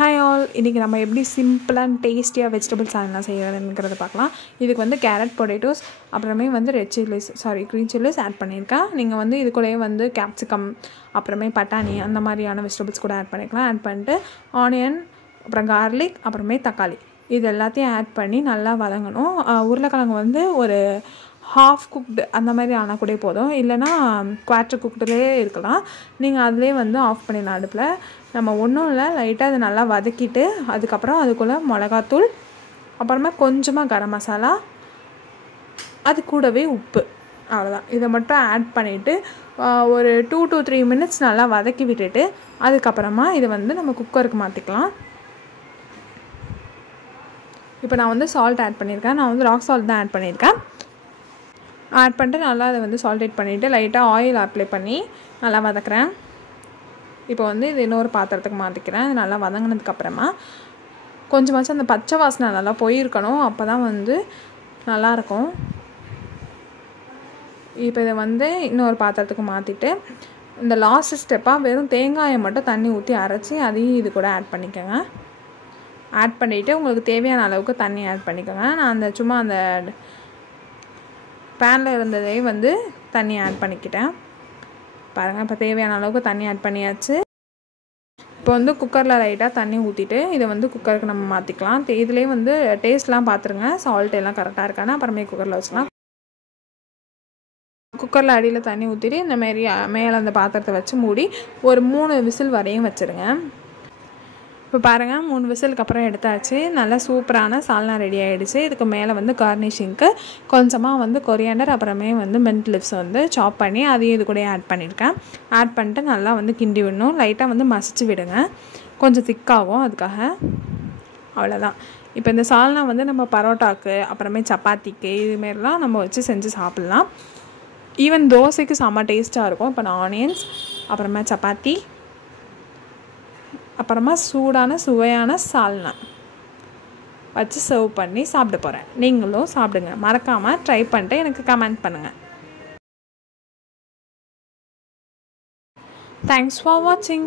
Hi all, இன்றைக்கி நம்ம எப்படி சிம்பிள் அண்ட் டேஸ்டியாக வெஜிடபிள்ஸ் அதெல்லாம் செய்கிறதுங்கிறத பார்க்கலாம். இதுக்கு வந்து கேரட் பொட்டேட்டோஸ் அப்புறமே வந்து க்ரீன் சில்லிஸ் ஆட் பண்ணியிருக்கேன். நீங்கள் வந்து இது கூடயே வந்து கேப்சிகம் அப்புறமே பட்டாணி அந்த மாதிரியான வெஜிடபிள்ஸ் கூட ஆட் பண்ணிக்கலாம். ஆட் பண்ணிட்டு ஆனியன் அப்புறம் கார்லிக் அப்புறமே தக்காளி இது எல்லாத்தையும் ஆட் பண்ணி நல்லா வதங்கணும். உருளைக்கிழங்கு வந்து ஒரு ஹாஃப் குக்டு அந்த மாதிரி ஆனால் கூட போதும், இல்லைனா குவார்ட்டர் குக்டுலேயே இருக்கலாம். நீங்கள் அதிலே வந்து ஆஃப் பண்ணிடலாம் அடுப்பில். நம்ம ஒன்றும் இல்லை, லைட்டாக அதை நல்லா வதக்கிட்டு அதுக்கப்புறம் அதுக்குள்ளே மிளகாத்தூள் அப்புறமா கொஞ்சமாக கரம் மசாலா அது கூடவே உப்பு, அவ்வளோதான். இதை மட்டும் ஆட் பண்ணிவிட்டு ஒரு 2 to 3 minutes நல்லா வதக்கி விட்டுட்டு அதுக்கப்புறமா இதை வந்து நம்ம குக்கருக்கு மாற்றிக்கலாம். இப்போ நான் வந்து சால்ட் ஆட் பண்ணியிருக்கேன். நான் வந்து ராக் சால்ட் தான் ஆட் பண்ணியிருக்கேன். ஆட் பண்ணிட்டு நல்லா அதை வந்து சால்டேட் பண்ணிவிட்டு லைட்டாக ஆயில் அப்ளை பண்ணி நல்லா வதக்குறேன். இப்போ வந்து இது இன்னொரு பாத்திரத்துக்கு மாற்றிக்கிறேன். இது நல்லா வதங்கினதுக்கப்புறமா கொஞ்சமாச்சும் அந்த பச்சை வாசனை நல்லா போயிருக்கணும், அப்போ தான் வந்து நல்லாயிருக்கும். இப்போ இதை வந்து இன்னொரு பாத்திரத்துக்கு மாற்றிட்டு இந்த லாஸ்ட் ஸ்டெப்பாக வெறும் தேங்காயை மட்டும் தண்ணி ஊற்றி அரைச்சி அதையும் இது கூட ஆட் பண்ணிக்கோங்க. ஆட் பண்ணிவிட்டு உங்களுக்கு தேவையான அளவுக்கு தண்ணி ஆட் பண்ணிக்கோங்க. நான் அந்த சும்மா அந்த பேனில் இருந்ததே வந்து தண்ணி ஆட் பண்ணிக்கிட்டேன். பாருங்கள், இப்போ தேவையான அளவுக்கு தண்ணி ஆட் பண்ணியாச்சு. இப்போ வந்து குக்கரில் லைட்டாக தண்ணி ஊற்றிட்டு இதை வந்து குக்கருக்கு நம்ம மாற்றிக்கலாம். இதுலேயே வந்து டேஸ்ட்லாம் பார்த்துருங்க, சால்ட் எல்லாம் கரெக்டாக இருக்கான்னு, அப்புறமே குக்கரில் வச்சுக்கலாம். குக்கரில் அடியில் தண்ணி ஊற்றிட்டு இந்தமாரி மேலே அந்த பாத்திரத்தை வச்சு மூடி ஒரு 3 விசில் வரையும் வச்சுருங்க. இப்போ பாருங்கள், 3 விசிலுக்கு அப்புறம் எடுத்தாச்சு. நல்லா சூப்பரான சால்னா ரெடி ஆகிடுச்சு. இதுக்கு மேலே வந்து கார்னிஷிங்க்கு கொஞ்சமாக வந்து கொரியாண்டர் அப்புறமே வந்து மின்ட் லீவ்ஸ் வந்து சாப் பண்ணி அதையும் இது கூட ஆட் பண்ணியிருக்கேன். ஆட் பண்ணிட்டு நல்லா வந்து கிண்டி விடணும். லைட்டாக வந்து மசிச்சு விடுங்க, கொஞ்சம் திக்காகும் அதுக்காக. அவ்வளோதான். இப்போ இந்த சால்னா வந்து நம்ம பரோட்டாக்கு அப்புறமே சப்பாத்திக்கு இதுமாரிலாம் நம்ம வச்சு செஞ்சு சாப்பிட்லாம். ஈவன் தோசைக்கு செம்ம டேஸ்ட்டாக இருக்கும். இப்போ நான் ஆனியன்ஸ் அப்புறமா சப்பாத்தி அப்புறமா சூடான சுவையான சால்னா வச்சு சர்வ் பண்ணி சாப்பிட போகிறேன். நீங்களும் சாப்பிடுங்க, மறக்காமல் ட்ரை பண்ணிட்டு எனக்கு கமெண்ட் பண்ணுங்கள். தேங்க்ஸ் ஃபார் வாட்சிங்.